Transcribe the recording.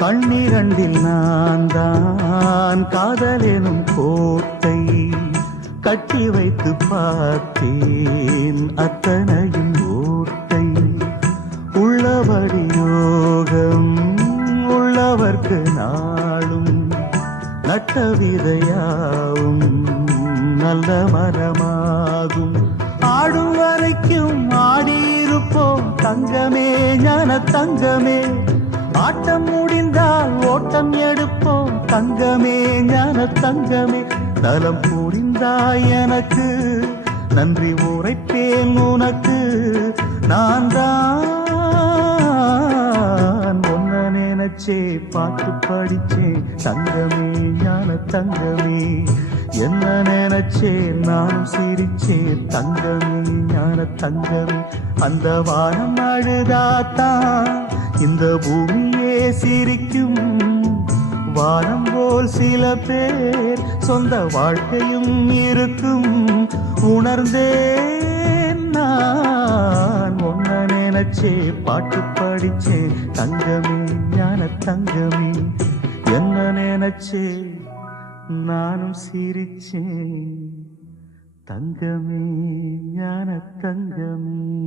கண்ணிரண்டில் நான் தான் காதலெனும் கோட்டை கட்டி வைத்து பார்த்தேன், அத்தனையும் ஓட்டை. உள்ளபடி யோகம் உள்ளவர்க்கு நாளும் நட்ட விதையாவும் நல்ல மரமாகும். ஆடும் வரைக்கும் ஆடியிருப்போம் தங்கமே, ஞான தங்கமே. ஆட்டம் முடிந்தால் ஓட்டம் எடுப்போம் தங்கமே, ஞான தங்கமே. நலம் புரிந்தாய் எனக்கு, நன்றி உரைப்பேன் உனக்கு. நான் தான் ஒன்ன நினைச்சே பாட்டு படிச்சே தங்கமே, ஞான தங்கமே. என்ன நினைச்சே நானும் சிரிச்சே தங்கமே, ஞான தங்கமே. அந்த வானம் அழுதாத்தான் இந்த பூமியே சிரிக்கும். வானம் போல் சில பேர் சொந்த வாழ்க்கையும் இருக்கும். உணர்ந்தேன் நான் ஒன்ன நினைச்சே பாட்டு படிச்சே தங்கமே, ஞான தங்கமே. என்ன நினைச்சே நானும் சிரிச்சேன் தங்கமே, ஞான தங்கமே.